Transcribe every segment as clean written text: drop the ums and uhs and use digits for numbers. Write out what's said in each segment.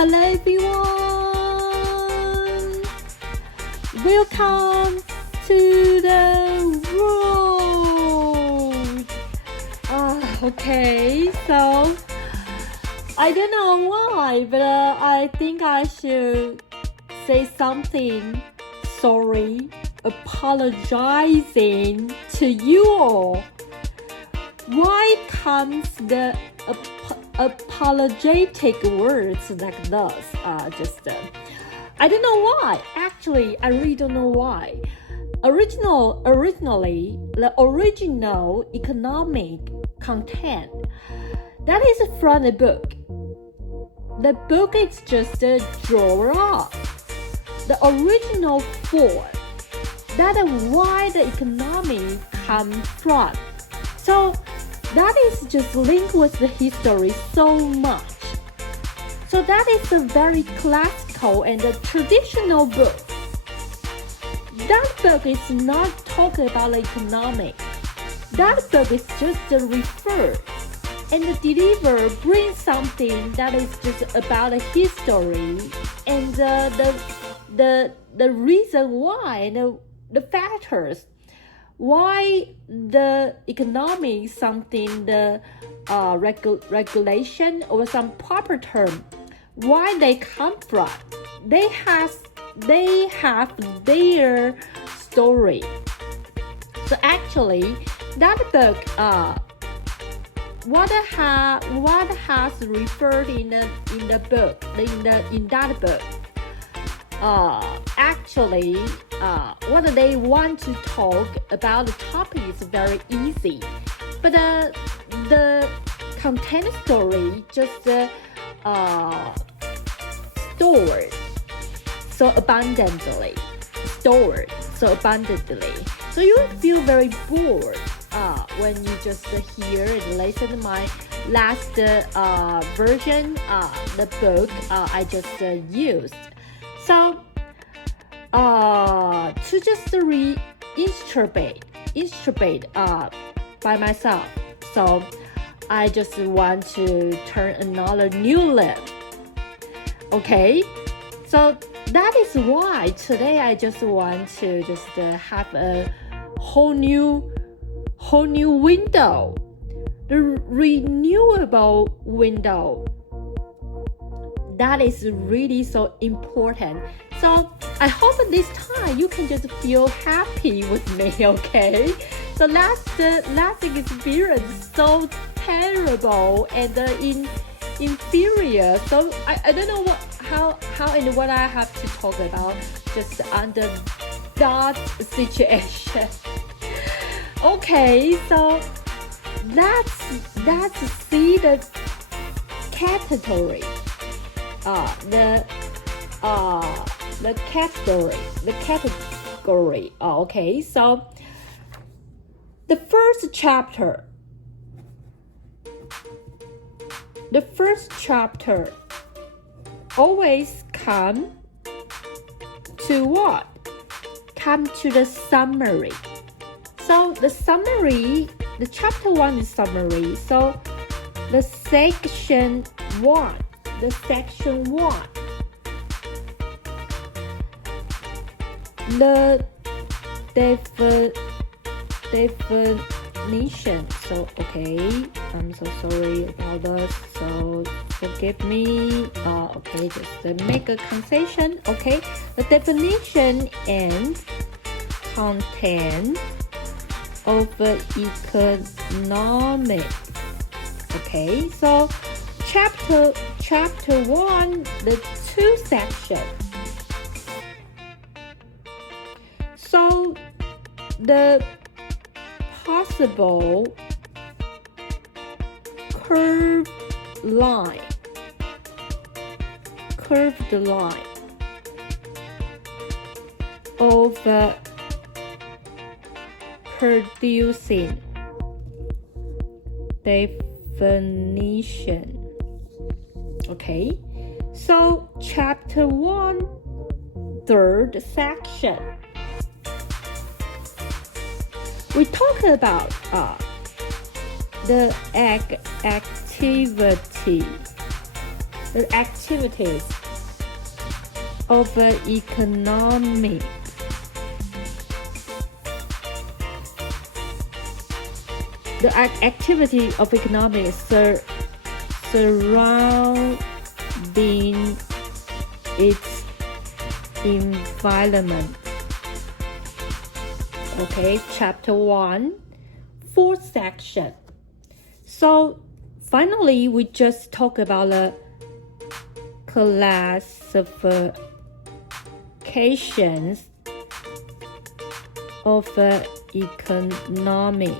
Hello everyone! Welcome to the world! Okay, so I don't know why, but I think I should say something. Sorry, apologizing to you all. Why comes the apologetic words like this? I don't know why. Actually, I really don't know why. Originally, the original economic content that is from the book. The book is just a drawer up. The original form. That is why the economy comes from. So that is just linked with the history so much. So that is a very classical and a traditional book. That book is not talking about the economic. That book is just a refer and deliver, bring something that is just about the history and the reason why, the factors. Why the economic something, the regulation or some proper term, why they come from. They have their story. So actually, that book, what has referred in the book, in that book. Actually, what they want to talk about the topic is very easy, but the content story just stored so abundantly, so you feel very bored when you just hear and listen to my last version, the book I just used. So, to just instrument by myself. So, I just want to turn another new leaf. Okay, so that is why today I just want to have a whole new window, the renewable window. That is really so important. So I hope this time you can just feel happy with me, okay? So last experience so terrible and inferior. So I don't know how and what I have to talk about just under that situation. Okay, so let's see the category. The category. Okay, so the first chapter always come to what? Come to the summary. So the summary, the chapter 1 is summary. So the section 1. The definition. So okay, I'm so sorry about this. So forgive me. Okay, just make a concession. Okay, the definition and content of economic. Okay, so chapter 1, the 2 section. So the possible curved line of producing definition. Okay, so chapter 1, 3rd section. We talk about the activity the activities of the economy. The activity of economy surrounding its environment. Okay, chapter 1, fourth section. So finally, we just talk about the classifications of the economy.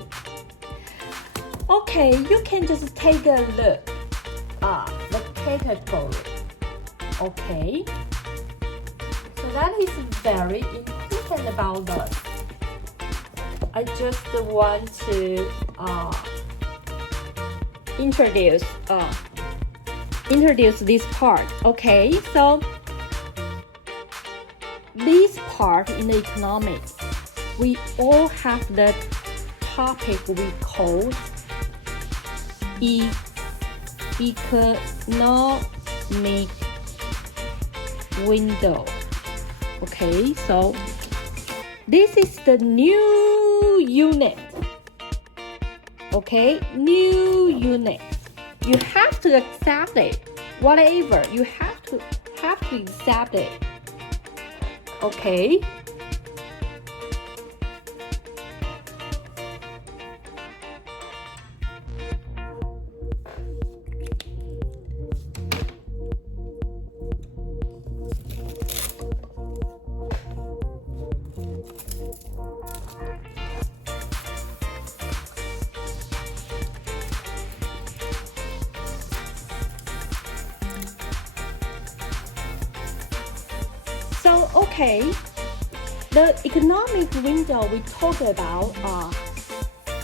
Okay, you can just take a look at the category. Okay, so that is very important about us. I just want to introduce this part. Okay, so this part in the economic, we all have the topic we call economic window. Okay, so this is the new unit. Okay, new unit. You have to accept it. Whatever, you have to accept it. Okay. Okay, the economic window we talk about,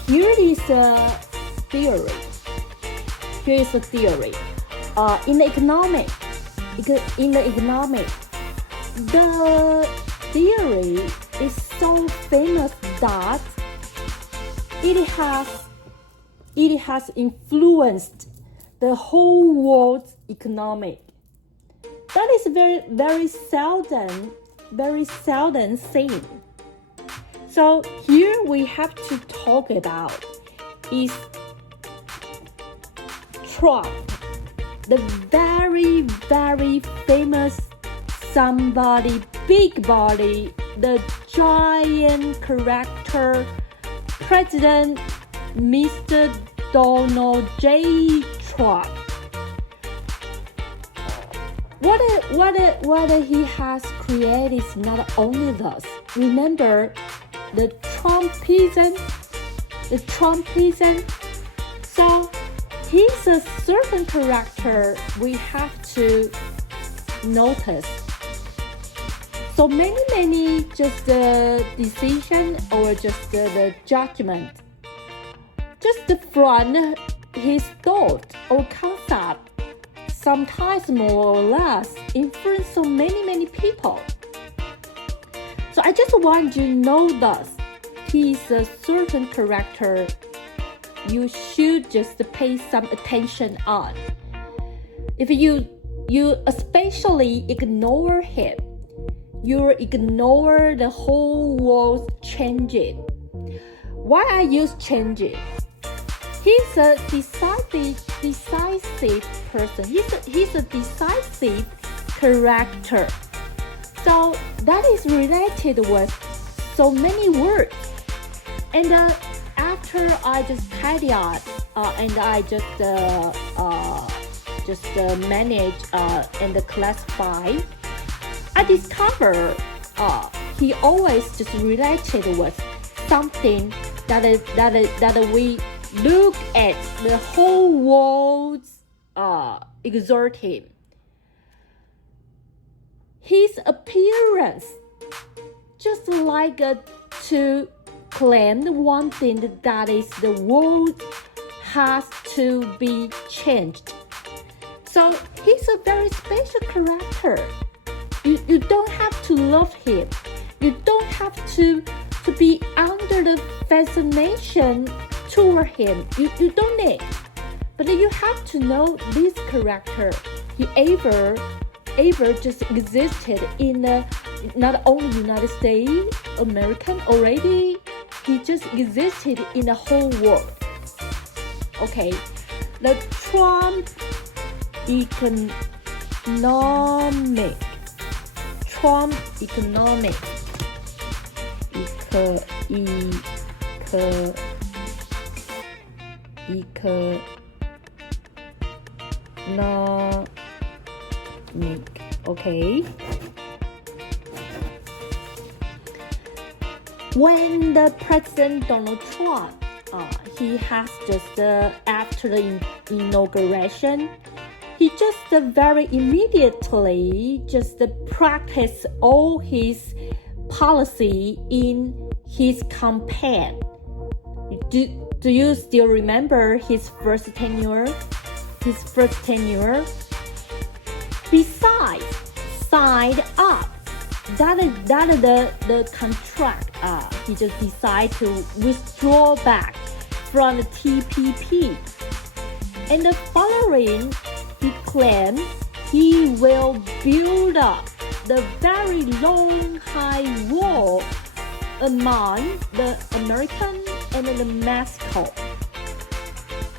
here is a theory. Here is a theory. In the economic, the theory is so famous that it has influenced the whole world's economy. That is very seldom seen. So here we have to talk about is Trump, the very famous somebody, big body, the giant character, President Mr. Donald J. Trump. What he has created is not only this. Remember the Trumpism. So he's a certain character we have to notice. So many just the decision or just the judgment, just from his thought or concept, sometimes more or less influence so many people. So I just want you to know that he's a certain character you should just pay some attention on. If you especially ignore him, you ignore the whole world changing. Why I use changing? He's a decisive person. He's a decisive character. So that is related with so many words. And after I just caveat and I just manage and classify, I discover he always just related with something that we look at the whole world's exerting. His appearance, just like to claim one thing that is the world has to be changed. So he's a very special character. You don't have to love him. You don't have to be under the fascination toward him. You don't need. But you have to know this character. he ever just existed in not only United States, American already, he just existed in the whole world. Okay, the Trump economic okay. When the President Donald Trump, he has just after the inauguration, he just very immediately just practice all his policy in his campaign. Do you still remember his first tenure? Besides, signed up. That is the contract. He just decided to withdraw back from the TPP. And the following, he claimed he will build up the very long high wall among the American and the Mexico.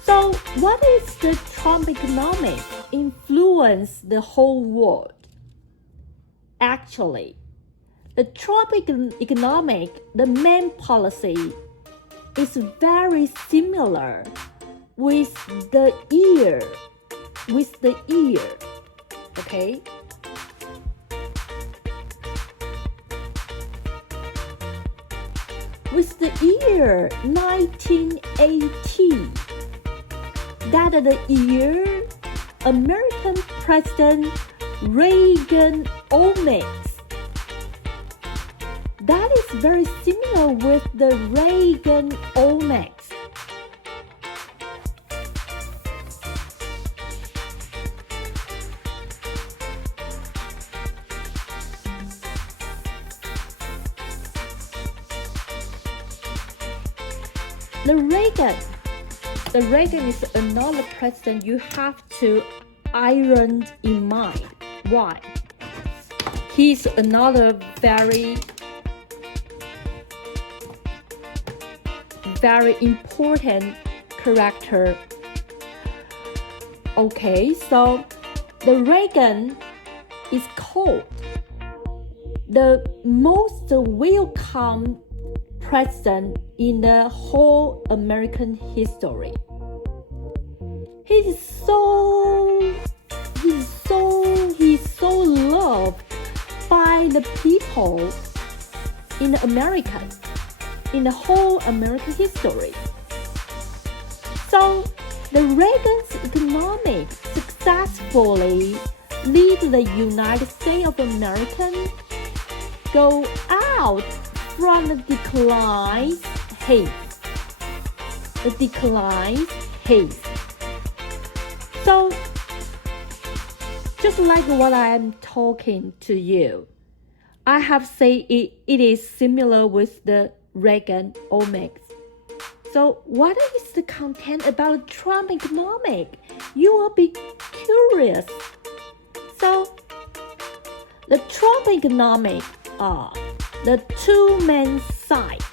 So what is the Trump economic influence the whole world? Actually, the Trump economic, the main policy is very similar with the year, okay? With the year 1980, that the year American President Reaganomics. That is very similar with the Reaganomics. The Reagan is another president you have to iron in mind. Why? He's another very important character. Okay, so the Reagan is called the most welcome president in the whole American history. He's so loved by the people in America, in the whole American history. So the Reagan's economic successfully lead the United States of America go out from the decline haze. So, just like what I am talking to you, I have said it is similar with the Reaganomics. So, what is the content about Trump economic? You will be curious. So, the Trump economic are the two main sides.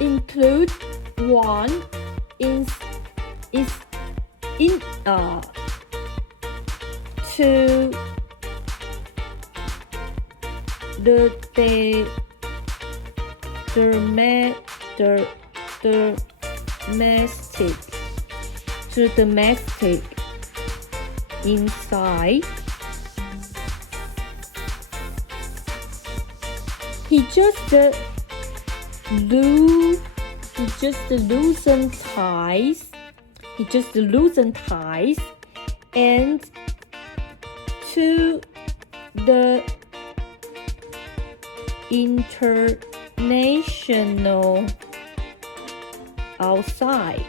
Include one is to the domestic inside. He just loosen ties and to the international outside.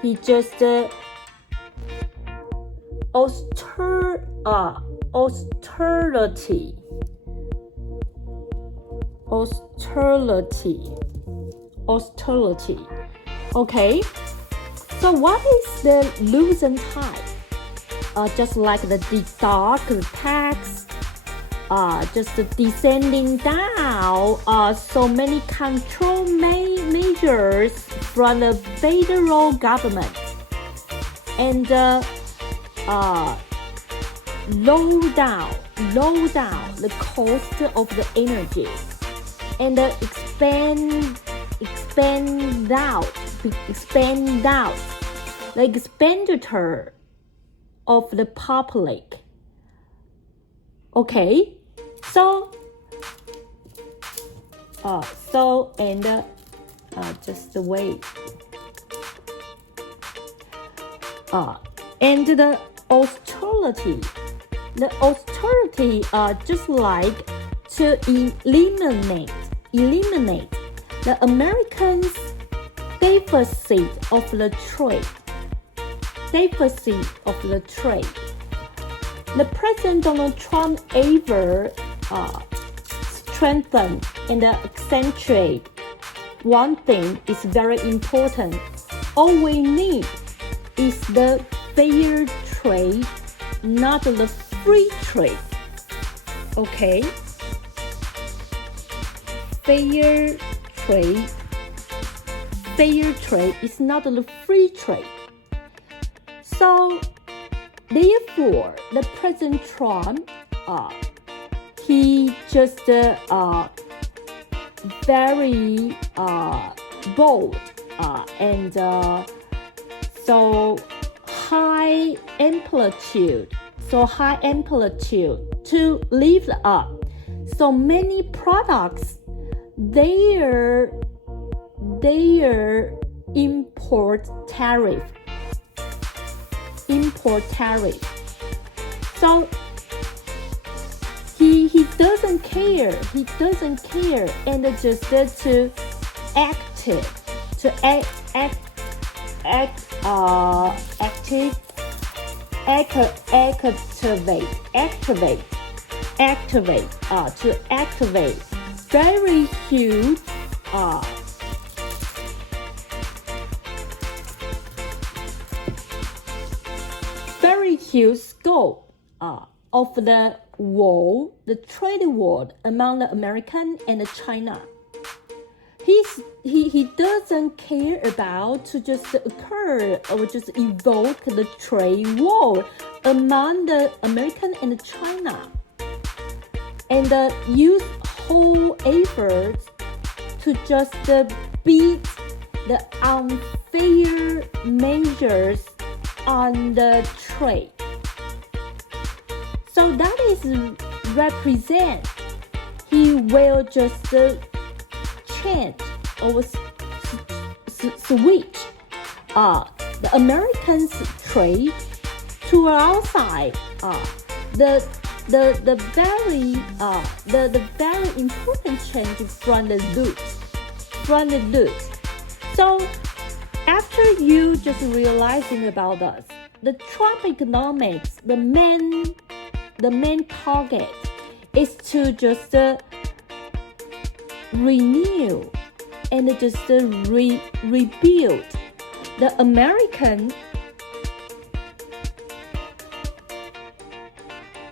He just austerity. Okay, so what is the loosen tide? Just like the dark tax, just descending down, so many control measures from the federal government, and low down the cost of the energy, and expand out the expenditure of the public. Okay, so just wait. And the austerity, just like to eliminate the Americans' deficit of the trade. The President Donald Trump ever strengthen and accentuate one thing is very important. All we need is the fair trade, not the free trade. Okay? Fair trade is not the free trade. So, therefore, the President Trump, he just very bold and so high amplitude to lift up so many products their import tariff. So he doesn't care and just to activate very huge scope of the trade war among the American and China. He doesn't care about to just occur or just evoke the trade war among the American and China, and use whole efforts to just beat the unfair measures on the trade. So that is represent he will just change or switch the Americans trade to outside the very important change from the root. So after you just realizing about this, the Trump economics, the main target is to just renew and just rebuild the American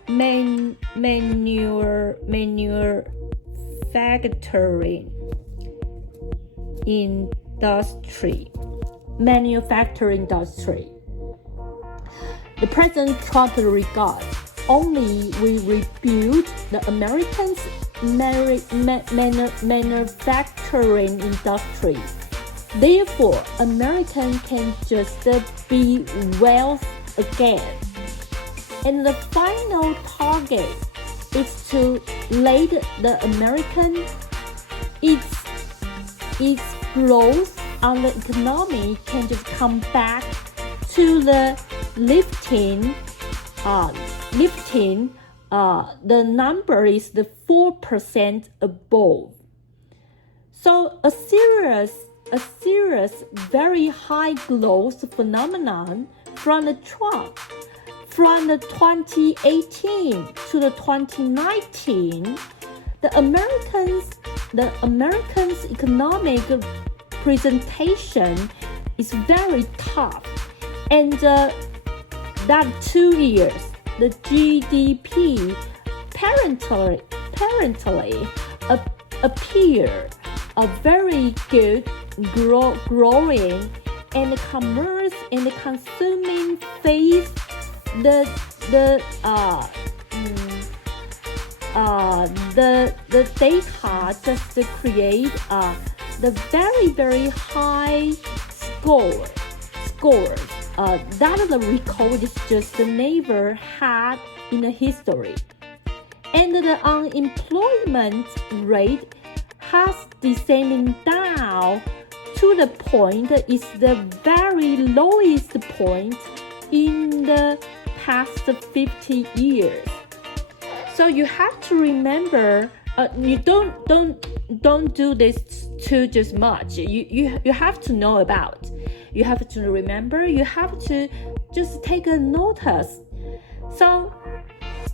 manufacturing industry. The President Trump regards only we rebuild the Americans' manufacturing industry. Therefore, Americans can just be wealth again. And the final target is to let the American its growth on the economy can just come back to the lifting. The number is the 4% above. So a serious very high growth phenomenon from the Trump from the 2018 to the 2019, the Americans economic presentation is very tough. And that 2 years, the GDP apparently appear a very good growing, and the commerce and the consuming face the data just create the very high scores that the record is just never had in the history. And the unemployment rate has descended down to the point is the very lowest point in the past 50 years. So you have to remember, you don't do this too just much. You have to know about. You have to remember. You have to just take a notice. So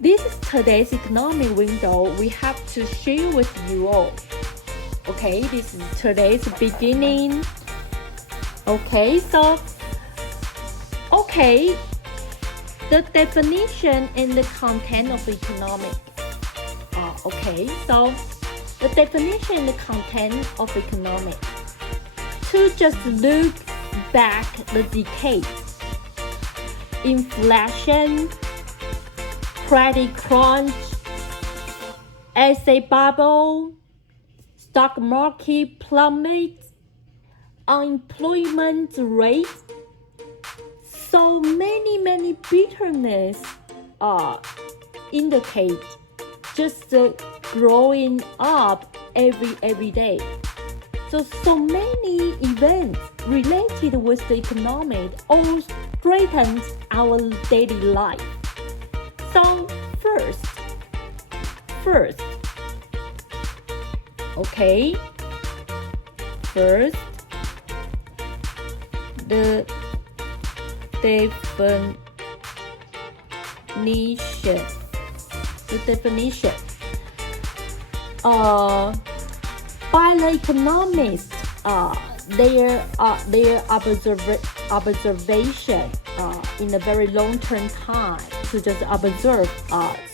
this is today's economic window we have to share with you all. Okay, this is today's beginning. Okay, so the definition and the content of economic. Okay, so the definition and the content of economic. To just look back the decades. Inflation, credit crunch, asset bubble, stock market plummet, unemployment rate. So many bitterness indicate just growing up every day. So many events related with the economic all threatens our daily life. So first, okay, first the definition. By the economists, their observation in a very long-term time to just observe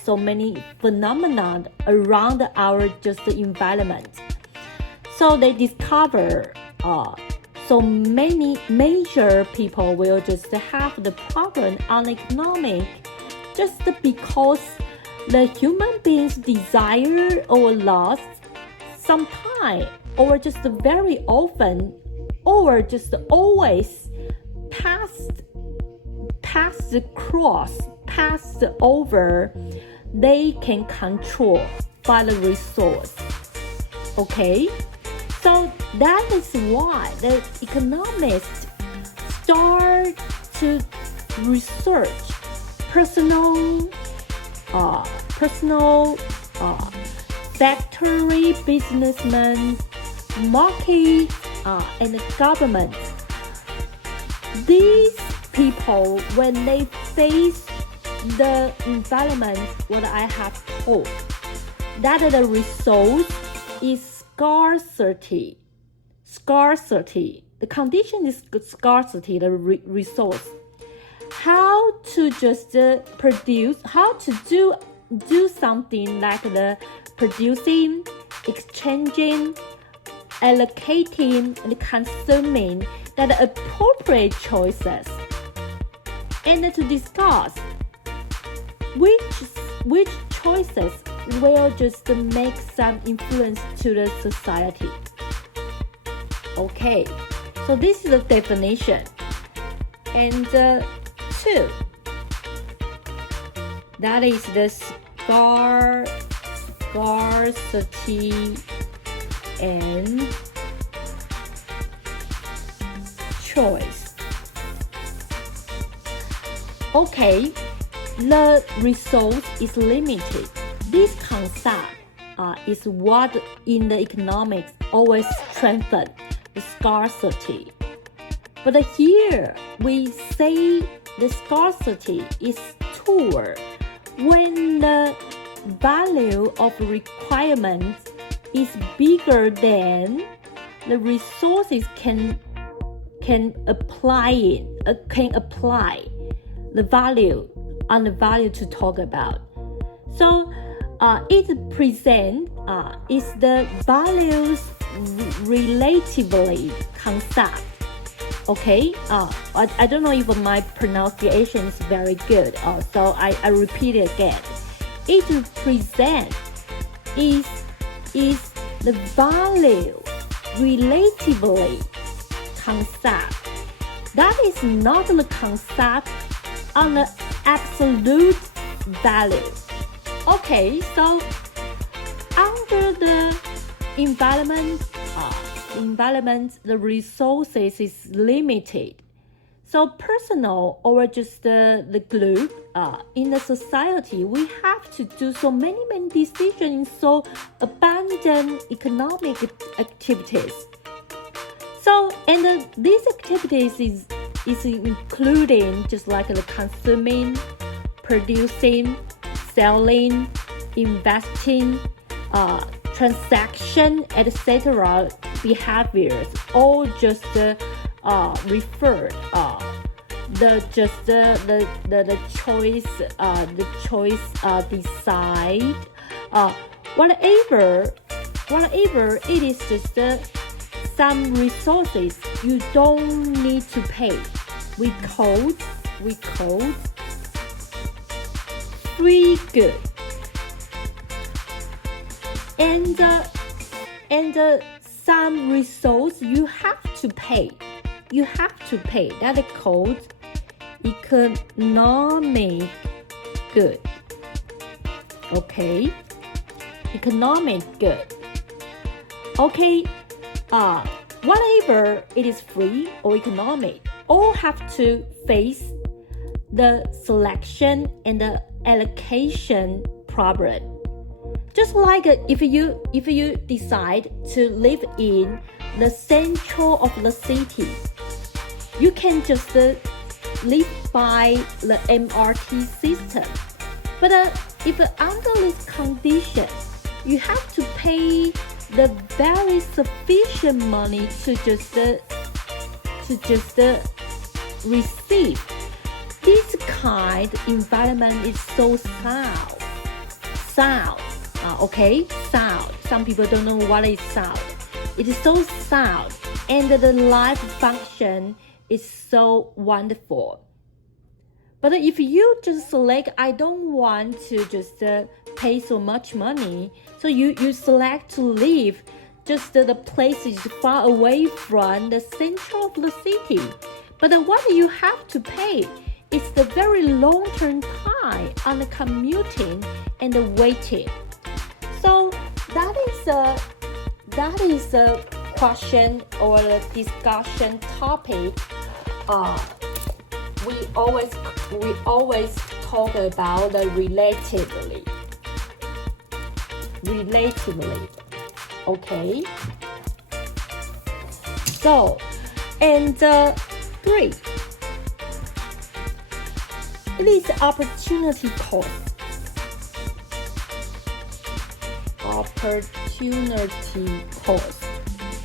so many phenomena around our just environment. So they discover so many major people will just have the problem on economic just because the human beings desire or lost sometime or just very often or just always passed over, they can control by the resource. Okay, so that is why the economists start to research personal factory businessmen, market, and the government. These people, when they face the environment, what I have told, that the result is scarcity. The condition is scarcity, the resource. How to just produce, how to do something like the producing, exchanging, allocating, and consuming that are appropriate choices, and to discuss which choices will just make some influence to the society. Okay, so this is the definition. And two, that is the scarcity and choice. Okay, the resource is limited. This concept is what in the economics always strengthen the scarcity. But here we say the scarcity is truer when the value of requirements is bigger than the resources can apply the value on the value to talk about. So it present is the values relatively concept. Okay, I don't know if my pronunciation is very good, so I repeat it again. It present is the value relatively concept. That is not the concept on the absolute value. Okay, so under the environment, the resources is limited. So personal or just the group in the society, we have to do so many decisions, so abandon economic activities. So, and these activities is including just like the consuming, producing, selling, investing, transaction, etc. behaviors, all just referred the choice decide whatever it is just some resources you don't need to pay. We call free good. And some resource you have to pay. That is called economic good. Okay, economic good. Okay, whatever it is free or economic, all have to face the selection and the allocation problem. Just like if you decide to live in the central of the city, you can just live by the MRT system. But if under this condition, you have to pay the very sufficient money to just receive. This kind of environment is so sound. Okay, sound. Some people don't know what is sound. It is so sound, and the life function is so wonderful. But if you just select, I don't want to just pay so much money, so you select to live just the places far away from the center of the city. But what you have to pay is the very long-term time on the commuting and the waiting. So that is a question or a discussion topic. We always talk about the relatively. Okay. So, and 3. It is opportunity cost.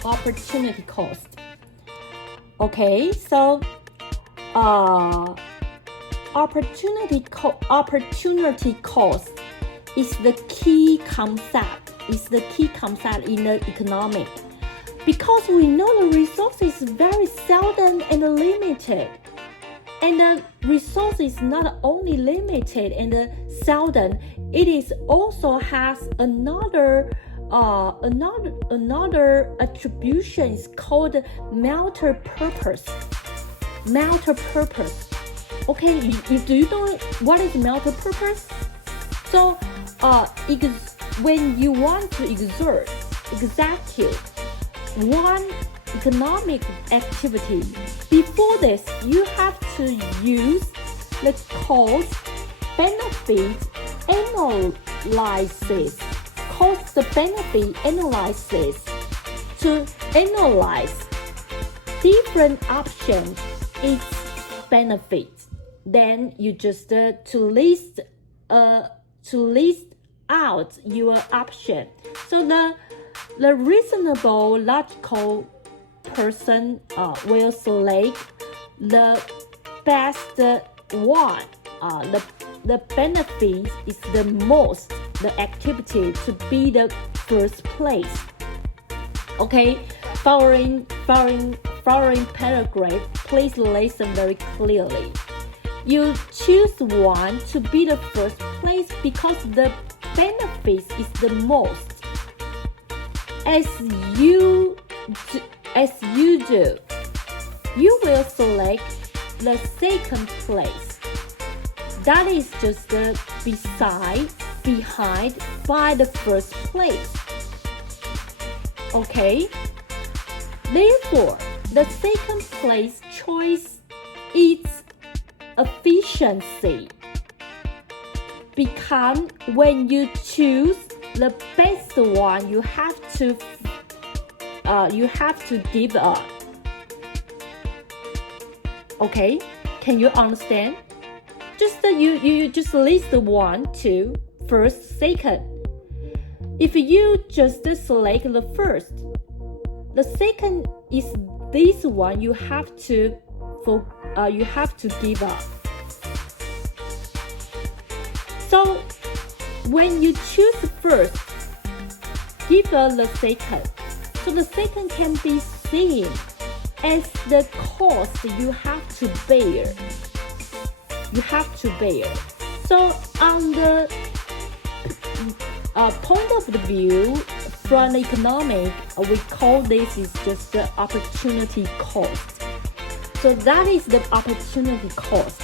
Opportunity cost. Okay, so opportunity cost is the key concept. In the economic, because we know the resources is very seldom and limited. And the resource is not only limited and seldom, it is also has another attribution is called multi-purpose. Okay, do you know what is multi-purpose? So when you want to execute one economic activity, before this you have to use the cost-benefit analysis. Cost-benefit analysis to analyze different options, its benefits. Then you just to list out your option. So The reasonable, logical person will select the best one. The benefit is the most, the activity to be the first place. Okay, following paragraph, please listen very clearly. You choose one to be the first place because the benefit is the most. As you do, you will select the second place. That is just behind by the first place. Okay? Therefore, the second place choice is efficiency. Because when you choose the best one, you have to give up. Okay? Can you understand? Just you just list 1, 2, first, second. If you just select the first, the second is this one. You have to give up. So when you choose first, give up the second. So the second can be seen as the cost you have to bear. So on the point of the view from the economic, we call this is just the opportunity cost. So that is the opportunity cost.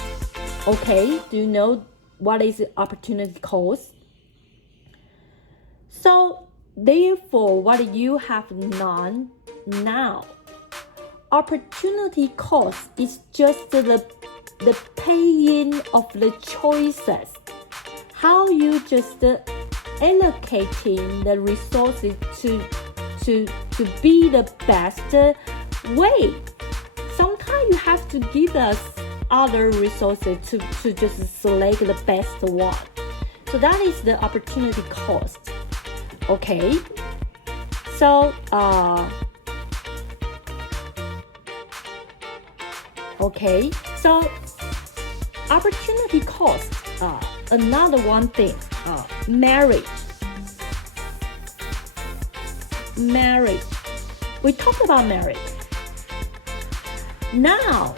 Okay, do you know what is the opportunity cost? So therefore, what you have known now, opportunity cost is just the paying of the choices. How you just allocating the resources to be the best way. Sometimes you have to give us other resources to just select the best one. So that is the opportunity cost. Okay. So opportunity cost. Another one thing. Marriage. We talked about marriage. Nowadays,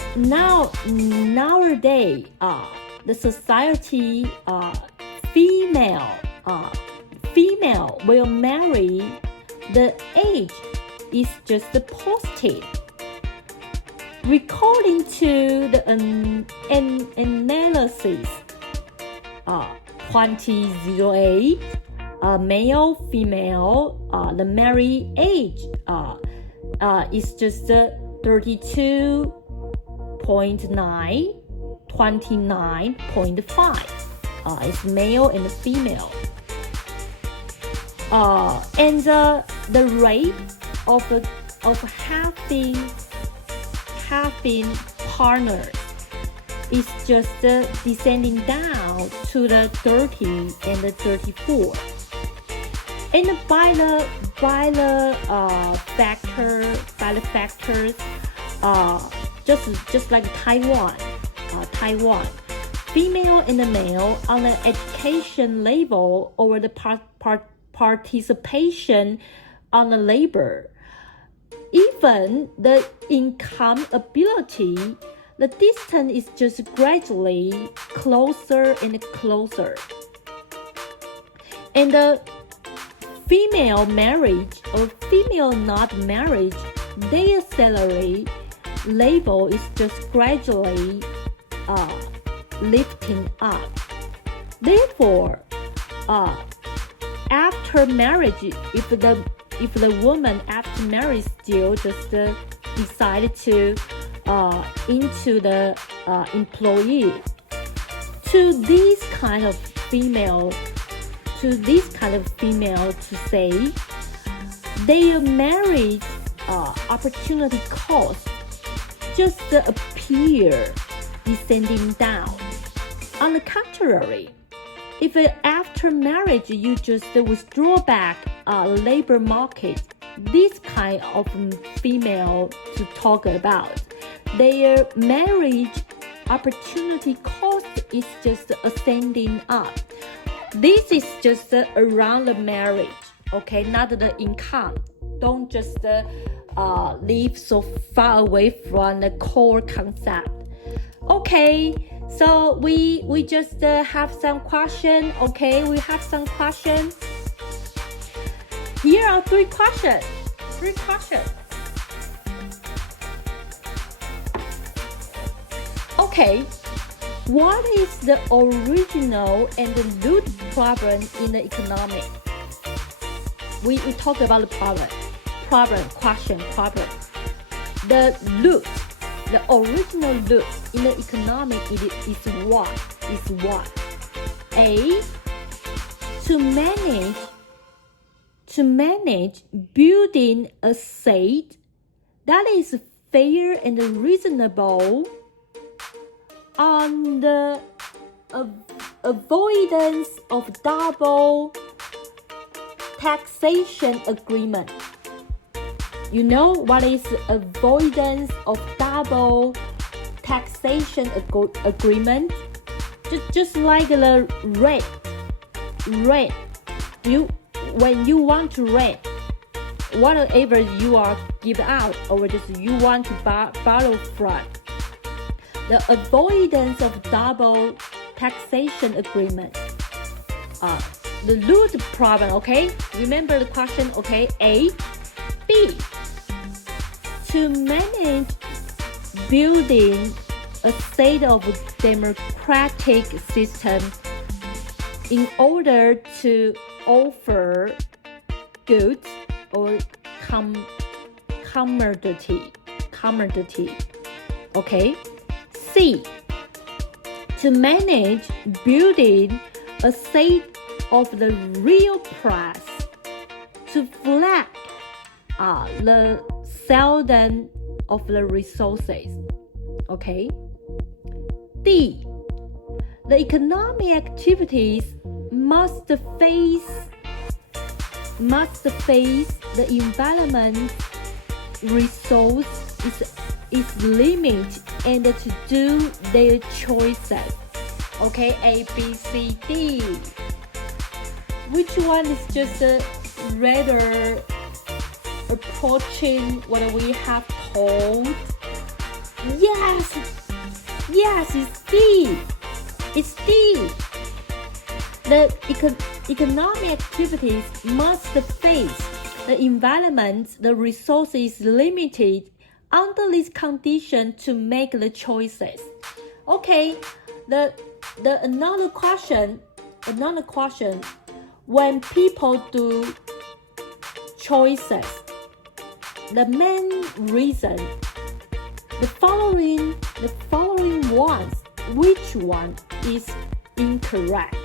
the society, female will marry. The age is just posted. According to the analysis, 2008, male, female, the marriage age is just 32.9, 29.5. It's male and female. And the rate of having partners is just descending down to the 30 and the 34. And by the factors, just like Taiwan, female and the male on the education level or the participation on the labor, even the income ability, the distance is just gradually closer and closer. And the female marriage or female not marriage, their salary level is just gradually lifting up. Therefore, after marriage, if the woman after marriage still just decided to into the employee, to this kind of female to say their marriage opportunity cost just appear descending down. On the contrary, if after marriage you just withdraw back labor market, this kind of female to talk about. Their marriage opportunity cost is just ascending up. This is just around the marriage, okay, not the income. Don't just live so far away from the core concept. Okay, so we just have some question. Okay, we have some question. Here are three questions. Okay, what is the original and the root problem in the economy? We talk about the problem. The root, the original root in the economy is what? A, to manage building a state that is fair and reasonable on the avoidance of double taxation agreement. You know what is avoidance of double taxation agreement? Just like the rent. When you want to rent, whatever you are give out or just you want to borrow from, the avoidance of double taxation agreement. The root problem, okay? Remember the question, okay? A. B. To manage building a state of democratic system in order to offer goods or commodity. Okay? C. To manage building a state of the real price to flag the seldom of the resources. Okay? D. The economic activities must face the environment resource is limit and to do their choices. Okay, A, B, C, D. Which one is just rather approaching what we have told? Yes, it's D. The economic activities must face the environment, the resources limited under this condition to make the choices. Okay, another question. When people do choices, the main reason, the following ones, which one is incorrect?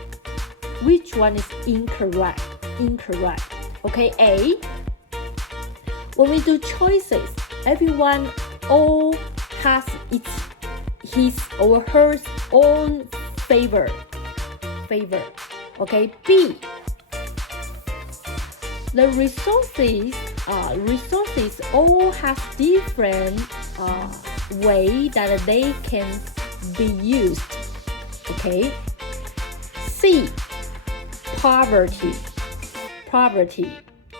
Okay, A. When we do choices, everyone all has his or her own favor. Okay, B. The resources all has different way that they can be used. Okay. C. Poverty.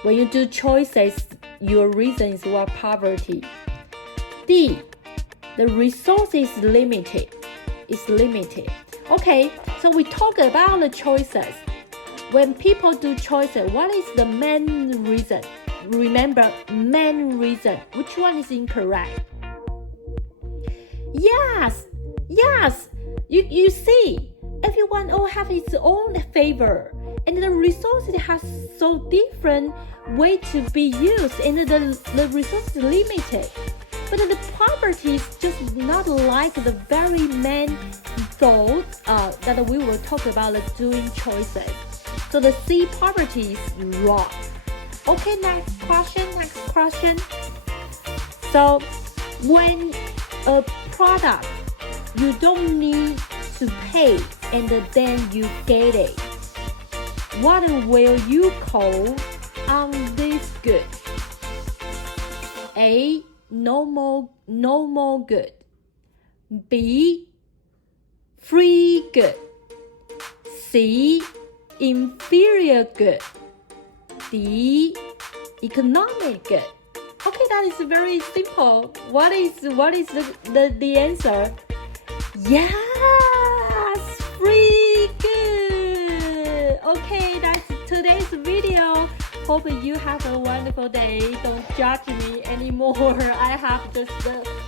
When you do choices, your reason is what poverty. D. The resource is limited. Okay, so we talk about the choices. When people do choices, what is the main reason? Remember, main reason. Which one is incorrect? Yes. You see, everyone all have its own favor, and the resources has so different way to be used, and the resource is limited. But the poverty is just not like the very main thought that we will talk about doing choices. So the C, poverty, is wrong. Okay, next question. So when a product you don't need to pay and then you get it, what will you call on this good. A, no more good. B, free good. C, inferior good. D, economic good. Okay, that is very simple. What is the answer? Yes, free good. Okay, that's today's video. Hope you have a wonderful day. Don't judge me anymore. I have just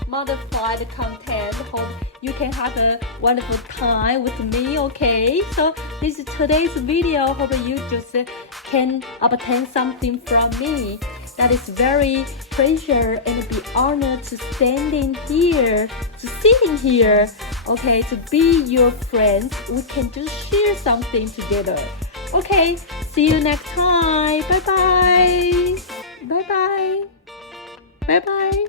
modified content. Hope you can have a wonderful time with me. Okay, so this is today's video. Hope you just can obtain something from me. That is very pleasure and be honored to sitting here, okay, to be your friends. We can just share something together. Okay, see you next time. Bye bye. Bye bye. Bye bye.